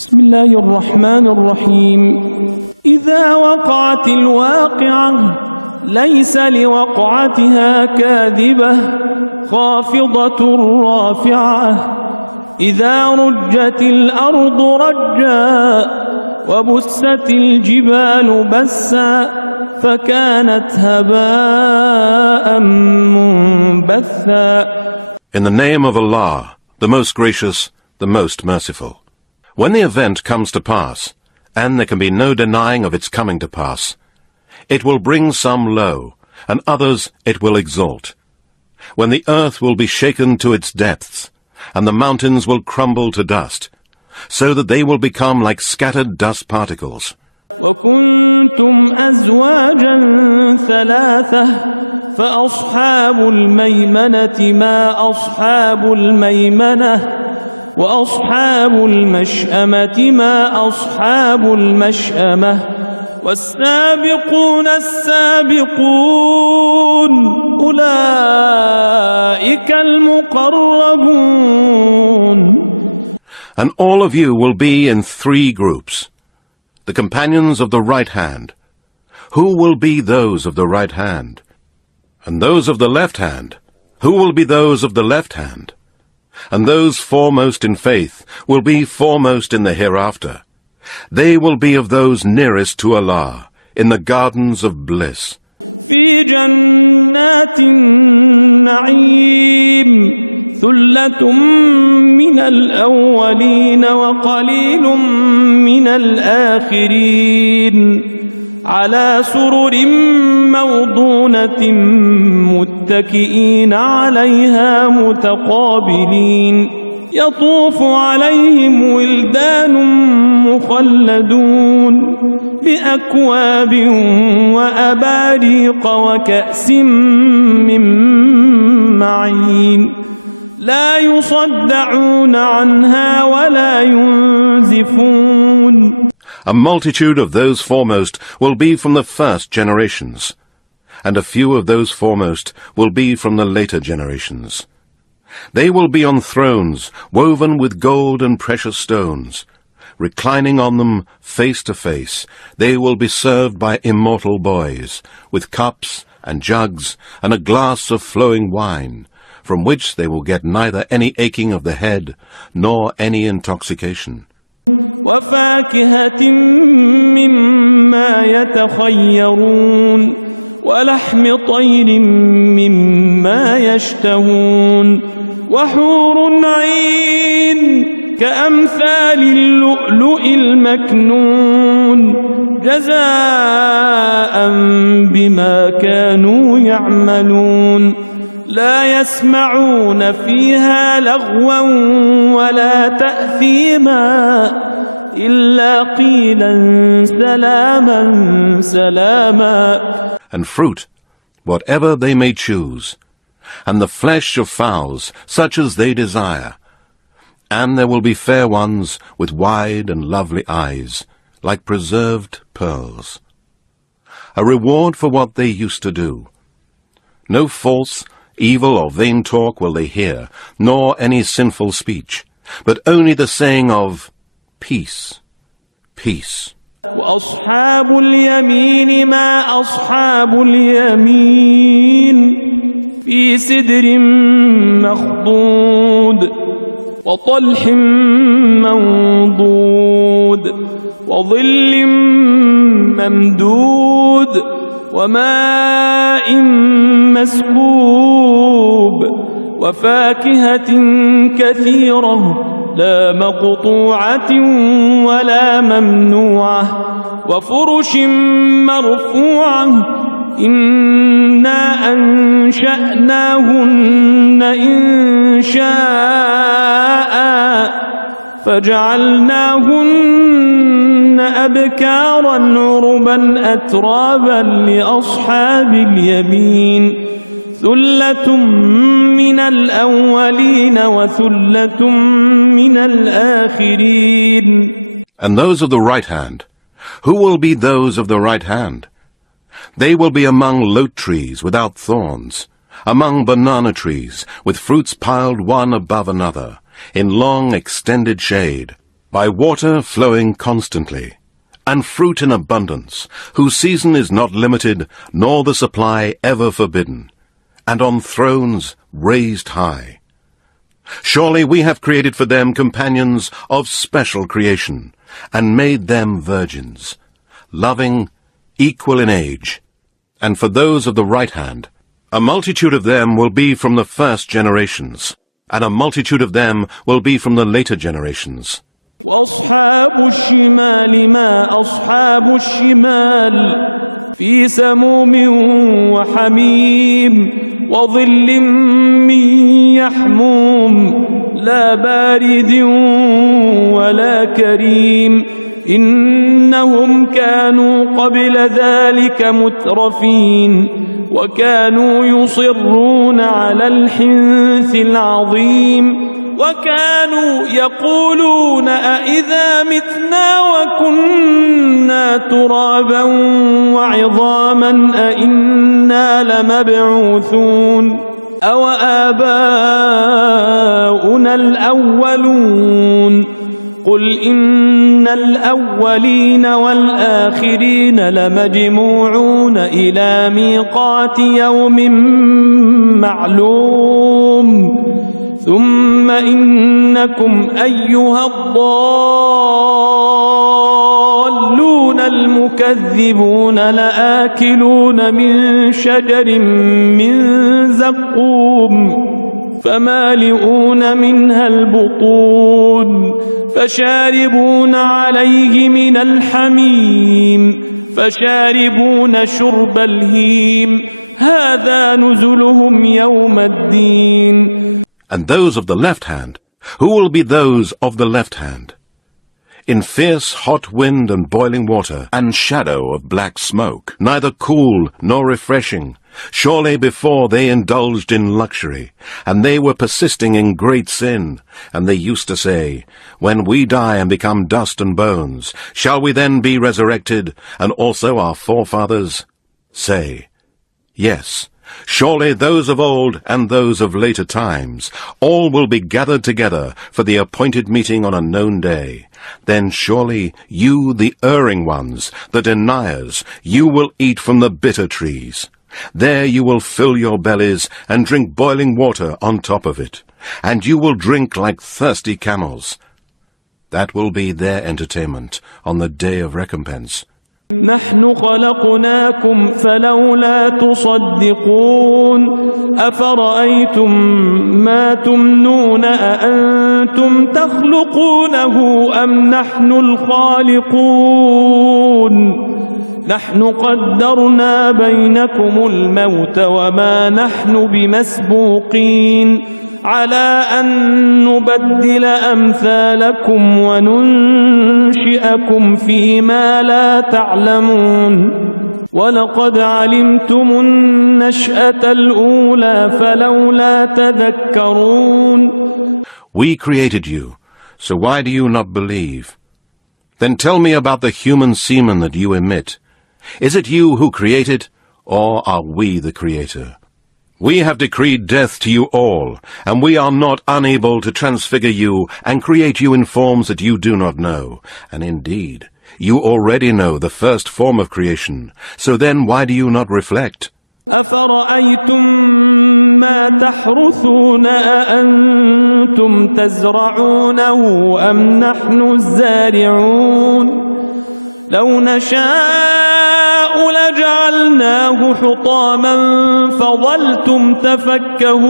بسم الله الرحمن الرحيم إذا وقعت الواقعة ليس لوقعتها كاذبة خافضة رافعة إذا رجت الأرض رجا وبست الجبال بسا فكانت هباء منبثا. In the name of Allah, the most gracious, the most merciful. When the event comes to pass, and there can be no denying of its coming to pass, it will bring some low, and others it will exalt. When the earth will be shaken to its depths, and the mountains will crumble to dust, so that they will become like scattered dust particles. وَكُنْتُمْ أَزْوَاجًا ثَلَاثَةً فَأَصْحَابُ الْمَيْمَنَةِ مَا أَصْحَابُ الْمَيْمَنَةِ وأصحاب المشأمة ما أصحاب المشأمة والسابقون السابقون أولئك المقربون. And all of you will be in three groups. The companions of the right hand. Who will be those of the right hand? And those of the left hand. Who will be those of the left hand? And those foremost in faith will be foremost in the hereafter. They will be of those nearest to Allah, in the gardens of bliss. في جنات النعيم ثلة من الأولين وقليل من الآخرين على سرر موضونة متكئين عليها متقابلين يطوف عليهم ولدان مخلدون بأكواب وأباريق وكأس من معين لا يصدعون عنها ولا ينزفون. A multitude of those foremost will be from the first generations, and a few of those foremost will be from the later generations. They will be on thrones woven with gold and precious stones. Reclining on them face to face, they will be served by immortal boys, with cups and jugs and a glass of flowing wine, from which they will get neither any aching of the head nor any intoxication. وفاكهة مما يتخيرون ولحم طير مما يشتهون وحور عين كأمثال اللؤلؤ المكنون جزاء بما كانوا يعملون لا يسمعون فيها لغوا ولا تأثيما إلا قيلا سلاما سلاما. And fruit, whatever they may choose, and the flesh of fowls, such as they desire. And there will be fair ones with wide and lovely eyes, like preserved pearls. A reward for what they used to do. No false, evil or vain talk will they hear, nor any sinful speech, but only the saying of peace, peace. وأصحاب اليمين ما أصحاب اليمين في سدر مخضود وطلح منضود وظل ممدود وماء مسكوب وفاكهة كثيرة لا مقطوعة ولا ممنوعة وفرش مرفوعة إنا أنشأناهن إنشاء فجعلناهن أبكارا عربا أترابا لأصحاب اليمين ثلة من الأولين وثلة من الآخرين. And those of the right hand, who will be those of the right hand? They will be among lote trees without thorns, among banana trees with fruits piled one above another, in long extended shade. by water flowing constantly, and fruit in abundance, whose season is not limited, nor the supply ever forbidden, and on thrones raised high. Surely we have created for them companions of special creation, and made them virgins, loving, equal in age. And for those of the right hand, a multitude of them will be from the first generations, and a multitude of them will be from the later generations. وأصحاب الشمال ما أصحاب الشمال في سموم وحميم وظل من يحموم لا بارد ولا كريم إنهم كانوا قبل ذلك مترفين وكانوا يصرون على الحنث العظيم وكانوا يقولون أئذا متنا وكنا ترابا وعظاما أئنا لمبعوثون أو آباؤنا الأولون قل إن الأولين والآخرين لمجموعون إلى ميقات يوم معلوم ثم إنكم أيها الضالون المكذبون لآكلون من شجر من زقوم فمالئون منها البطون فشاربون عليه من الحميم فشاربون شرب الهيم هذا نزلهم يوم الدين. And those of the left hand, who will be those of the left hand? In fierce hot wind and boiling water, and shadow of black smoke, neither cool nor refreshing. Surely before they indulged in luxury, and they were persisting in great sin, and they used to say, when we die and become dust and bones, shall we then be resurrected, and also our forefathers? Say, yes. Surely those of old and those of later times, all will be gathered together for the appointed meeting on a known day. Then surely you, the erring ones, the deniers, you will eat from the bitter trees. There you will fill your bellies and drink boiling water on top of it, and you will drink like thirsty camels. That will be their entertainment on the day of recompense. نحن خلقناكم فلولا تصدقون أفرأيتم ما تمنون أأنتم تخلقونه أم نحن الخالقون نحن قدرنا بينكم الموت وما نحن بمسبوقين على أن نبدل أمثالكم وننشئكم فيما لا تعلمون ولقد علمتم النشأة الأولى فلولا تذكرون. We created you, so why do you not believe? Then tell me about the human semen that you emit. Is it you who create it, or are we the creator? We have decreed death to you all, and we are not unable to transfigure you and create you in forms that you do not know. And indeed, you already know the first form of creation, so then why do you not reflect? أفرأيتم ما تحرثون أأنتم تزرعونه أم نحن الزارعون لو نشاء لجعلناه حطاما فظلتم تفكهون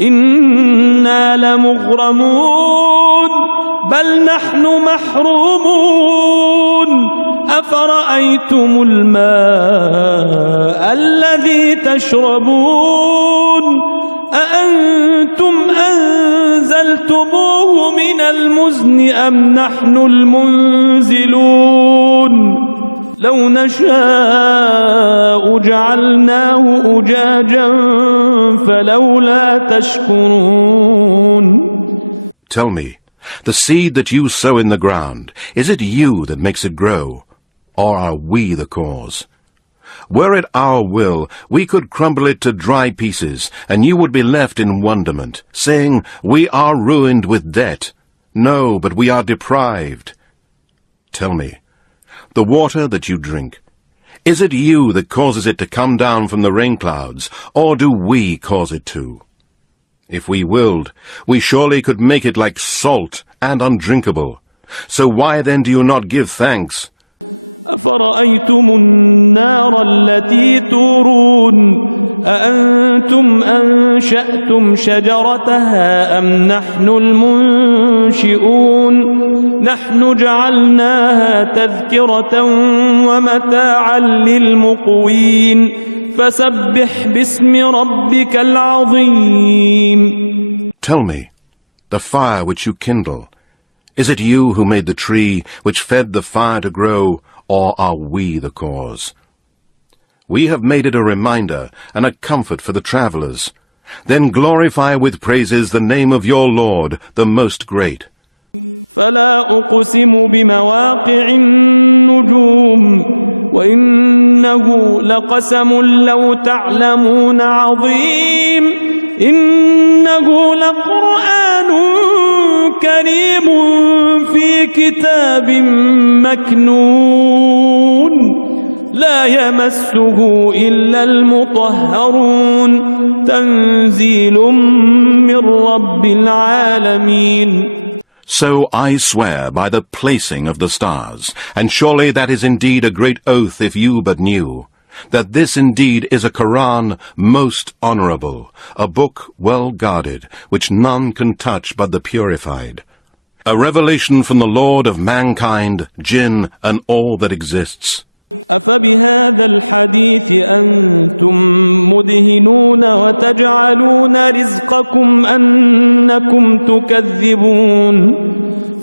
إنا لمغرمون بل نحن محرومون أفرأيتم الماء الذي تشربون أأنتم أنزلتموه من المزن أم نحن المنزلون لو نشاء جعلناه أجاجا فلولا تشكرون. Tell me, the seed that you sow in the ground, is it you that makes it grow, or are we the cause? Were it our will, we could crumble it to dry pieces, and you would be left in wonderment, saying, we are ruined with debt. No, but we are deprived. Tell me, the water that you drink, is it you that causes it to come down from the rain clouds, or do we cause it to? If we willed, we surely could make it like salt and undrinkable. So why then do you not give thanks? أفرأيتم النار التي تورون أأنتم أنشأتم شجرتها أم نحن المنشئون نحن جعلناها تذكرة ومتاعا للمقوين فسبح باسم ربك العظيم. Tell me, the fire which you kindle, is it you who made the tree which fed the fire to grow, or are we the cause? We have made it a reminder and a comfort for the travelers. Then glorify with praises the name of your Lord, the Most Great. فلا أقسم بمواقع النجوم وإنه لقسم لو تعلمون عظيم إنه لقرآن كريم في كتاب مكنون لا يمسه إلا المطهرون تنزيل من رب العالمين. So I swear by the placing of the stars, and surely that is indeed a great oath if you but knew, that this indeed is a Quran most honorable, a book well guarded, which none can touch but the purified. A revelation from the Lord of mankind, jinn, and all that exists. أفبهذا الحديث أنتم مدهنون وتجعلون رزقكم أنكم تكذبون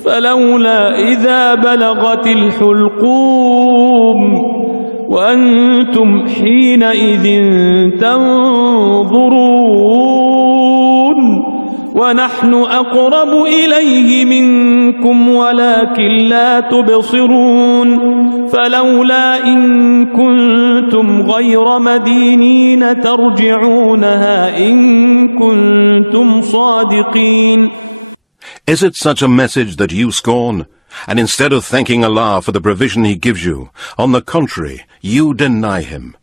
فلولا إذا بلغت الحلقوم وأنتم حينئذ تنظرون ونحن أقرب إليه منكم ولكن لا تبصرون فلولا إن كنتم غير مدينين ترجعونها إن كنتم صادقين. Is it such a message that you scorn? And instead of thanking Allah for the provision He gives you, on the contrary, you deny Him.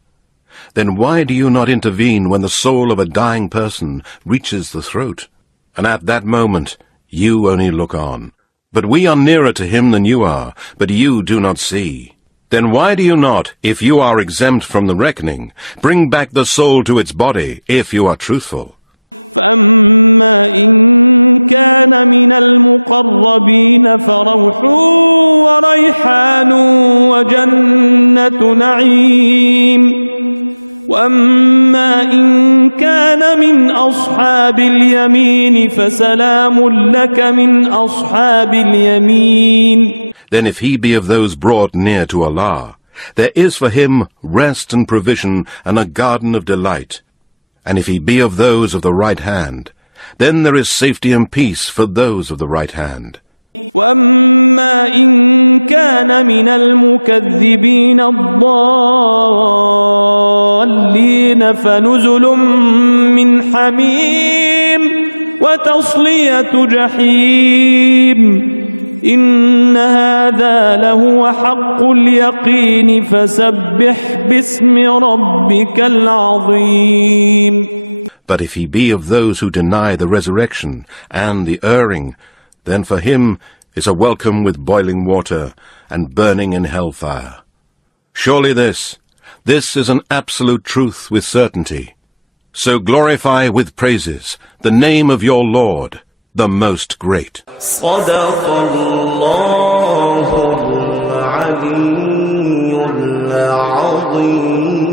Then why do you not intervene when the soul of a dying person reaches the throat? And at that moment, you only look on. But we are nearer to Him than you are, but you do not see. Then why do you not, if you are exempt from the reckoning, bring back the soul to its body, if you are truthful? فأما إن كان من المقربين فروح وريحان وجنة نعيم وأما إن كان من أصحاب اليمين فسلام لك من أصحاب اليمين. Then if he be of those brought near to Allah, there is for him rest and provision and a garden of delight. And if he be of those of the right hand, then there is safety and peace for those of the right hand. وَأَمَّا إِن كَانَ مِنَ الْمُكَذِّبِينَ الضَّالِّينَ فَنُزُلٌ مِّنْ حَمِيمٍ وَتَصْلِيَةُ جَحِيمٍ إِنَّ هَذَا لَهُوَ حَقُّ الْيَقِينِ فَسَبِّحْ بِاسْمِ رَبِّكَ الْعَظِيمِ. But if he be of those who deny the resurrection and the erring, then for him is a welcome with boiling water and burning in hellfire. Surely this is an absolute truth with certainty. So glorify with praises the name of your Lord, the Most Great. صدق الله العلي العظيم.